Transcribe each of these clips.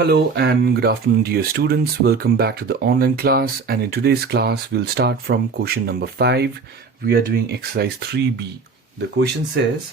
Hello and good afternoon dear students. Welcome back to the online class, and in today's class we'll start from question number 5. We are doing exercise 3b. The question says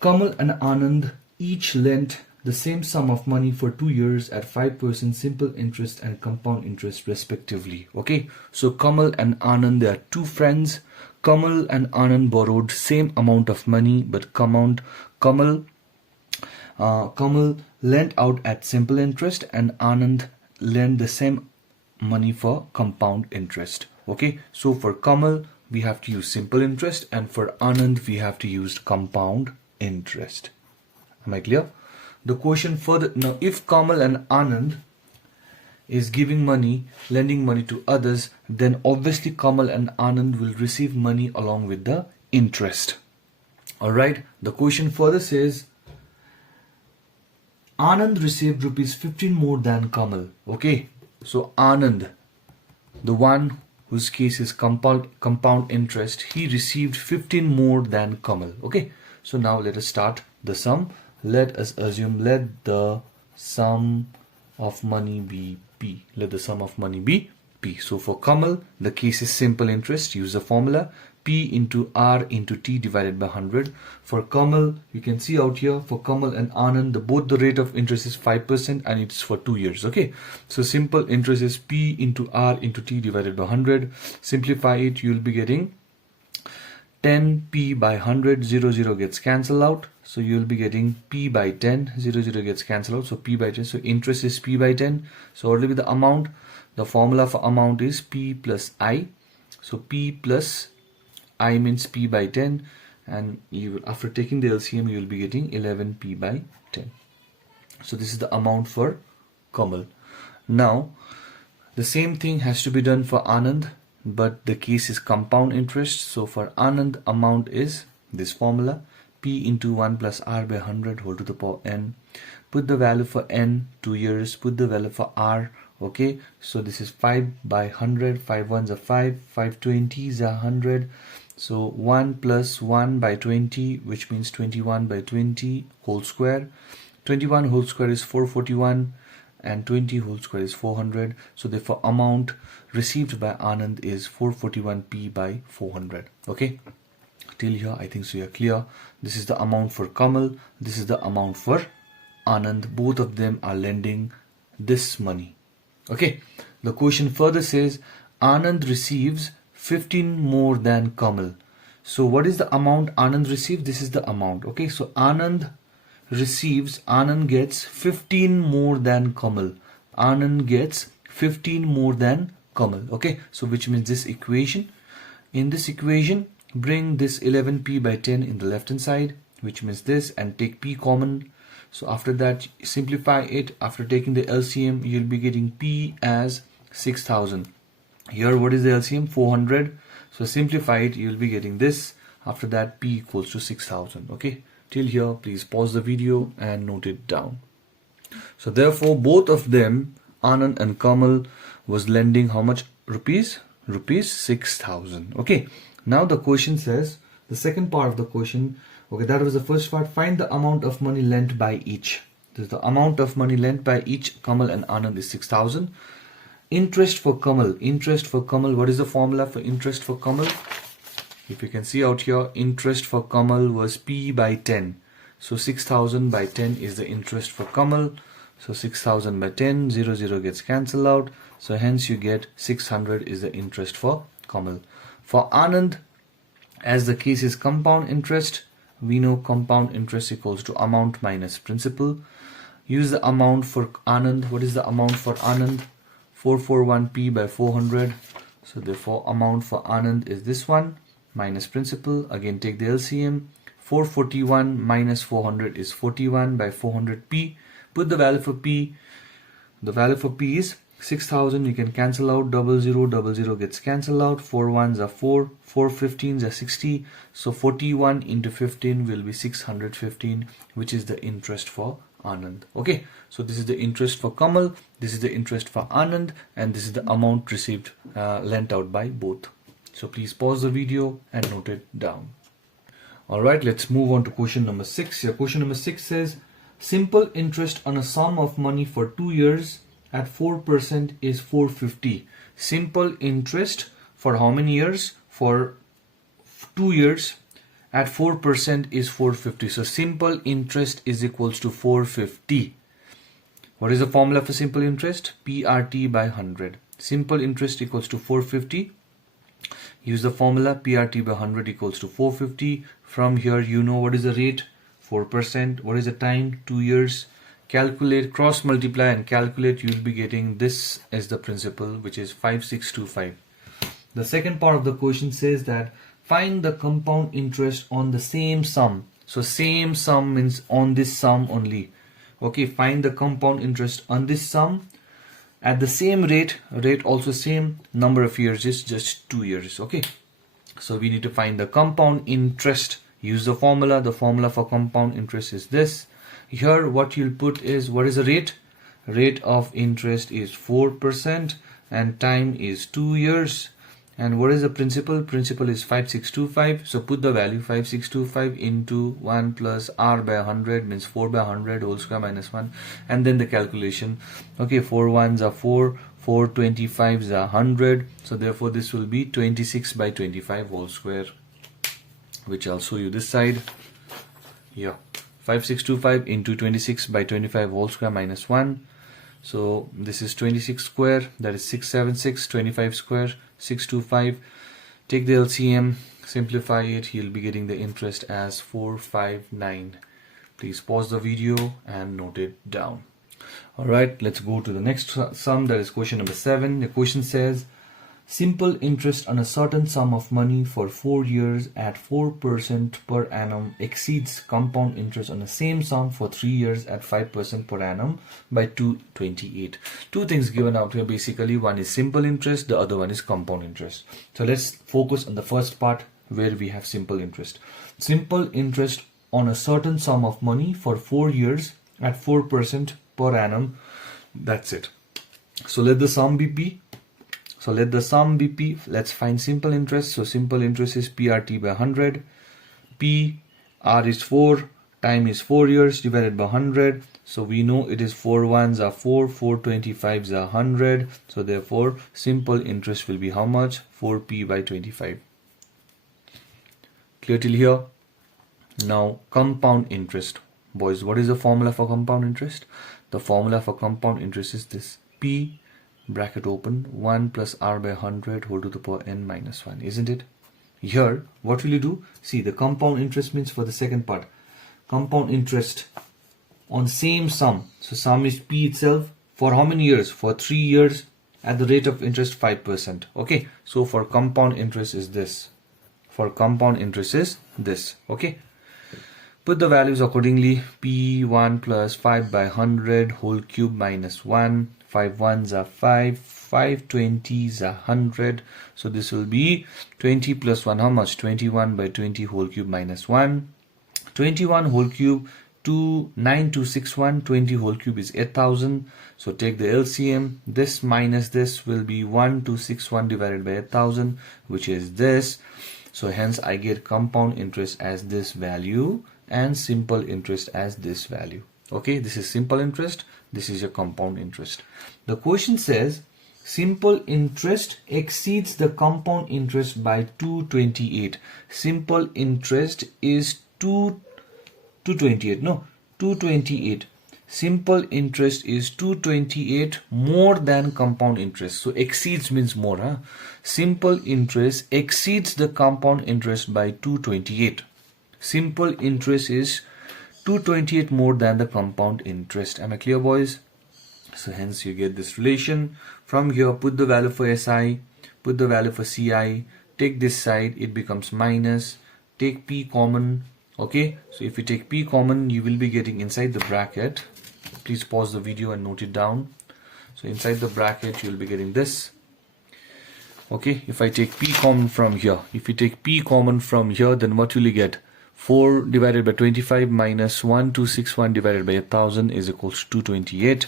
Kamal and Anand each lent the same sum of money for 2 years at 5% simple interest and compound interest respectively. Okay, so Kamal and Anand, they are two friends. Kamal and Anand borrowed same amount of money, but Kamal lent out at simple interest and Anand lent the same money for compound interest. Okay, so for Kamal we have to use simple interest, and for Anand we have to use compound interest. Am I clear? The question further, now if Kamal and Anand is giving money, lending money to others, then obviously Kamal and Anand will receive money along with the interest. Alright, the question further says Anand received rupees 15 more than Kamal. Okay, so Anand, the one whose case is compound interest, he received 15 more than Kamal. Okay, so now let us start the sum. Let us assume, let the sum of money be P. Let the sum of money be P. So for Kamal, the case is simple interest. Use the formula P into R into T divided by 100. For Kamal, you can see out here, for Kamal and Anand, both the rate of interest is 5% and it's for 2 years. Okay, so simple interest is P into R into T divided by 100. Simplify it, you'll be getting 10p by 100, 0 gets cancelled out. So you'll be getting p by 10, 0 gets cancelled out. So p by 10. So interest is p by 10. So already with the amount, the formula for amount is p plus I. So p plus I means p by 10, and you will, after taking the LCM, you will be getting 11p by 10. So this is the amount for Kamal. Now the same thing has to be done for Anand, but the case is compound interest. So for Anand, amount is this formula P into 1 plus R by 100 whole to the power n. Put the value for n, 2 years, put the value for R. Okay, so this is 5 by 100, 5 ones are 5, 5 20s are 100. So 1 plus 1 by 20, which means 21 by 20 whole square. 21 whole square is 441 and 20 whole square is 400. So therefore amount received by Anand is 441p by 400. Okay, till here I think so you're clear. This is the amount for Kamal, this is the amount for Anand. Both of them are lending this money. Okay, the question further says Anand receives 15 more than Kamal. So what is the amount Anand received? This is the amount. Okay, so Anand gets 15 more than Kamal. Anand gets 15 more than Kamal. Okay, so which means this equation, in this equation bring this 11p by 10 in the left hand side, which means this, and take p common. So after that simplify it. After taking the LCM, you'll be getting p as 6000. Here what is the LCM? 400. So simplify it, you'll be getting this. After that p equals to 6000. Okay, till here please pause the video and note it down. So therefore both of them, Anand and Kamal, was lending how much rupees? Rupees 6000. Okay, now the question says, the second part of the question, okay, that was the first part. Find the amount of money lent by each. This is the amount of money lent by each. Kamal and Anand is 6000. Interest for Kamal. What is the formula for interest for Kamal? If you can see out here, interest for Kamal was p by 10. So 6000 by 10 is the interest for Kamal. So 6000 by 10, 0 gets cancelled out. So hence you get 600 is the interest for Kamal. For Anand, as the case is compound interest, we know compound interest equals to amount minus principal. Use the amount for Anand. What is the amount for Anand? 441p by 400. So therefore amount for Anand is this one minus principal. Again take the LCM. 441 minus 400 is 41 by 400p. Put the value for p. The value for p is 6000. You can cancel out 00 gets cancelled out. 4 ones are 4, 4 15s are 60. So 41 into 15 will be 615, which is the interest for Anand. Okay, so this is the interest for Kamal, this is the interest for Anand, and this is the amount received, lent out by both. So please pause the video and note it down. Alright, let's move on to question number 6. Here question number 6 says Simple interest on a sum of money for 2 years at 4% is 450. Simple interest for how many years? For 2 years at 4% is 450. So simple interest is equals to 450. What is the formula for simple interest? PRT by 100. Simple interest equals to 450. Use the formula PRT by 100 equals to 450. From here you know what is the rate? 4%. What is the time? 2 years. Calculate, cross multiply and calculate. You will be getting this as the principal, which is 5625. The second part of the question says that find the compound interest on the same sum. So same sum means on this sum only. Okay, find the compound interest on this sum at the same rate also same, number of years is just 2 years. Okay, so we need to find the compound interest. Use the formula. The formula for compound interest is this. Here what you'll put is, what is the rate? Rate of interest is 4% and time is 2 years. And what is the principal? Principal is 5625. So put the value 5625 into 1 plus r by 100 means 4 by 100 whole square minus 1. And then the calculation. Okay, 4 ones are 4, 4 25s are 100. So therefore this will be 26 by 25 whole square, which I'll show you this side. Yeah, 5625 into 26 by 25 whole square minus 1. So this is 26 square, that is 676, 25 square, 625. Take the LCM, simplify it, you'll be getting the interest as 459. Please pause the video and note it down. Alright, let's go to the next sum, that is question number 7. The question says, simple interest on a certain sum of money for 4 years at 4% per annum exceeds compound interest on the same sum for 3 years at 5% per annum by 228. Two things given out here basically. One is simple interest, the other one is compound interest. So let's focus on the first part where we have simple interest. Simple interest on a certain sum of money for 4 years at 4% per annum. That's it. So let the sum be P. So let the sum be P. Let's find simple interest. So simple interest is PRT by 100. P, R is 4. Time is 4 years divided by 100. So we know it is 4 ones are 4. 4 25s are 100. So therefore simple interest will be how much? 4P by 25. Clear till here? Now compound interest. Boys, what is the formula for compound interest? The formula for compound interest is this. P bracket open 1 plus r by 100 whole to the power n minus 1, isn't it? Here what will you do? See, the compound interest means for the second part, compound interest on same sum. So sum is P itself. For how many years? For 3 years at the rate of interest 5%. Okay, so for compound interest is this. For compound interest is this. Okay, put the values accordingly. P1 plus 5 by 100 whole cube minus 1. 5 ones are 5, 5 20s are 100. So this will be 20 plus 1, how much? 21 by 20 whole cube minus 1. 21 whole cube, 9261, 20 whole cube is 8000. So take the LCM. This minus this will be 1261 divided by 8000, which is this. So hence I get compound interest as this value and simple interest as this value. Okay, this is simple interest, this is your compound interest. The question says simple interest exceeds the compound interest by 228. Simple interest is 228. Simple interest is 228 more than compound interest. So exceeds means more. Huh? Simple interest exceeds the compound interest by 228. Simple interest is 228 more than the compound interest. Am I clear, boys? So hence you get this relation. From here put the value for SI, put the value for CI, take this side, it becomes minus, take P common. Okay, so if you take P common, you will be getting inside the bracket. Please pause the video and note it down. So inside the bracket you will be getting this. Okay, if I take P common from here, if you take P common from here, then what will you get? 4 divided by 25 minus 1261 divided by 1000 is equals to 228.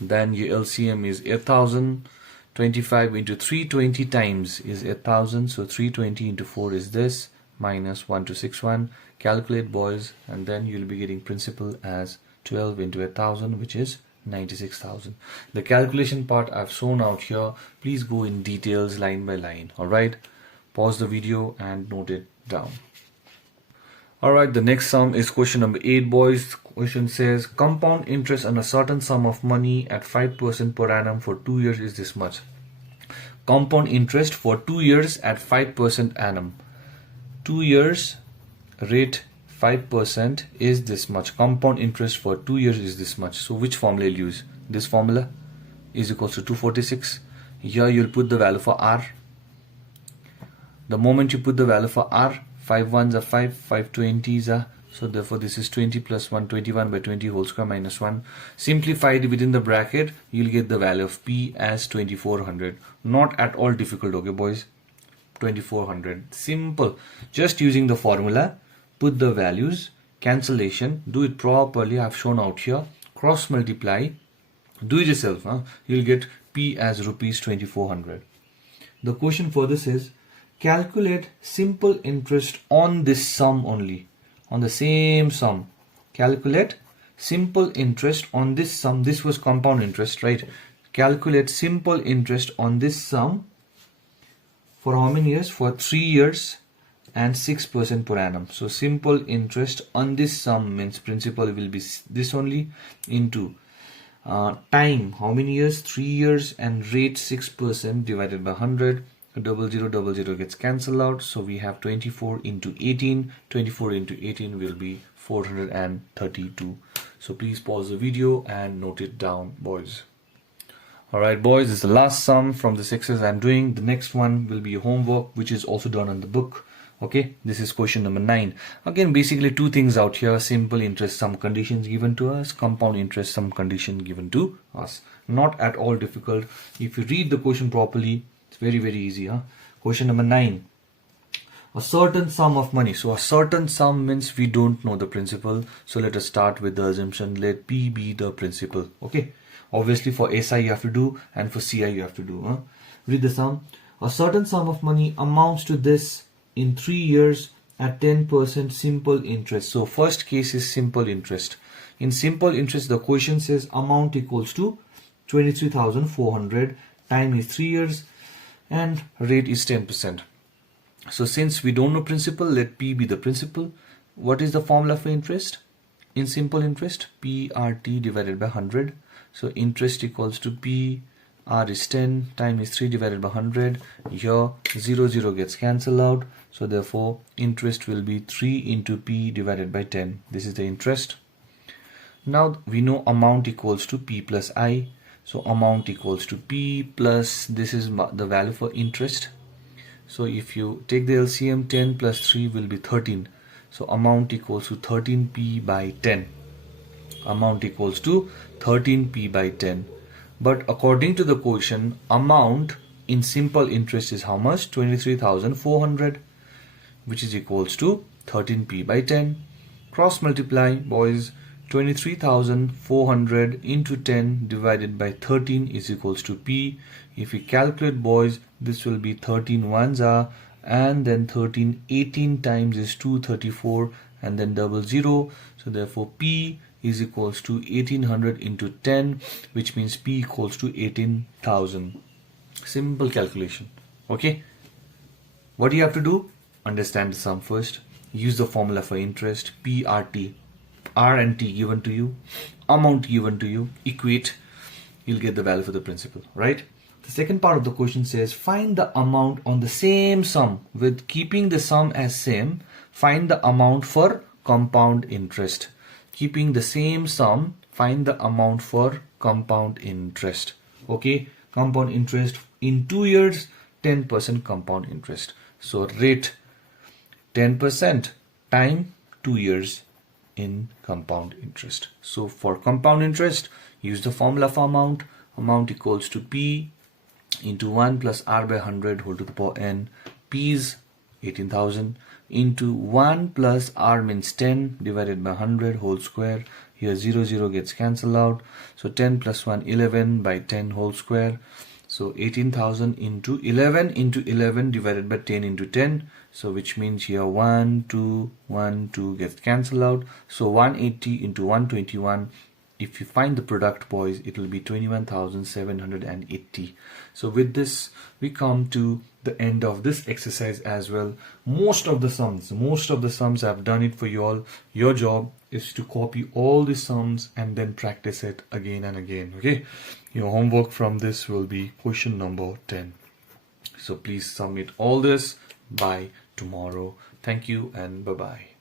Then your LCM is 8000. 25 into 320 times is 8000. So 320 into 4 is this, minus 1261. calculate boys, and then you'll be getting principal as 12 into 1000, which is 96,000. The calculation part I've shown out here. Please go in details line by line. Alright, pause the video and note it down. Alright, the next sum is question number 8, boys. Question says compound interest on a certain sum of money at 5% per annum for 2 years is this much. Compound interest for 2 years at 5% annum. 2 years rate 5% is this much. Compound interest for 2 years is this much. So which formula you'll use? This formula is equals to 246. Here you'll put the value for R. The moment you put the value for R, 5 ones are 5, 5 20s are, so therefore this is 20 plus 1, 21 by 20 whole square minus 1. Simplified within the bracket, you'll get the value of P as 2400. Not at all difficult, okay boys? 2400. Simple. Just using the formula, put the values, cancellation, do it properly. I've shown out here. Cross multiply. Do it yourself. You'll get P as rupees 2400. The question for this is calculate simple interest on this sum only. On the same sum. Calculate simple interest on this sum. This was compound interest, right? Calculate simple interest on this sum for how many years? For 3 years and 6% per annum. So simple interest on this sum means principal will be this only into time. How many years? 3 years, and rate 6% divided by 100. 0000 gets cancelled out, so we have 24 into 18. 24 into 18 will be 432. So please pause the video and note it down, boys. Alright boys, this is the last sum from the 6s I'm doing. The next one will be homework, which is also done on the book. Okay, this is question number 9. Again, basically two things out here. Simple interest, some conditions given to us. Compound interest, some condition given to us. Not at all difficult. If you read the question properly, it's very, very easy. Question number 9. A certain sum of money. So a certain sum means we don't know the principal. So let us start with the assumption. Let P be the principal. Okay. Obviously for SI you have to do, and for CI you have to do. Read the sum. A certain sum of money amounts to this in 3 years at 10% simple interest. So first case is simple interest. In simple interest, the question says amount equals to 23,400. Time is 3 years. And rate is 10%. So since we don't know principal, let P be the principal. What is the formula for interest? In simple interest, PRT divided by 100. So interest equals to P, R is 10, time is 3 divided by 100. Here 0 gets cancelled out. So therefore interest will be 3 into P divided by 10. This is the interest. Now we know amount equals to P plus I. So amount equals to P plus, this is the value for interest. So if you take the LCM, 10 plus 3 will be 13. So amount equals to 13P by 10. Amount equals to 13P by 10. But according to the question, amount in simple interest is how much? 23,400, which is equals to 13P by 10. Cross multiply, boys. 23,400 into 10 divided by 13 is equals to P. If we calculate, boys, this will be 13 ones are, and then 13 18 times is 234, and then 00. So therefore P is equals to 1800 into 10, which means P equals to 18,000. Simple calculation. Okay, what do you have to do? Understand the sum first. Use the formula for interest. PRT, R and T given to you, amount given to you, equate, you'll get the value for the principal, right? The second part of the question says find the amount on the same sum. With keeping the sum as same, find the amount for compound interest. Keeping the same sum, find the amount for compound interest. Okay, compound interest in 2 years, 10% compound interest. So rate 10%, time 2 years in compound interest. So for compound interest, use the formula for amount. Amount equals to P into 1 plus R by 100 whole to the power n. P is 18,000 into 1 plus R means 10 divided by 100 whole square. Here 0 gets cancelled out. So 10 plus 1 11 by 10 whole square. So 18,000 into 11 into 11 divided by 10 into 10. So which means here 1, 2, 1, 2 gets cancelled out. So 180 into 121. If you find the product, boys, it will be 21,780. So with this, we come to the end of this exercise as well. Most of the sums I've done it for you all. Your job is to copy all the sums and then practice it again and again. Okay, your homework from this will be question number 10. So please submit all this by tomorrow. Thank you and bye bye.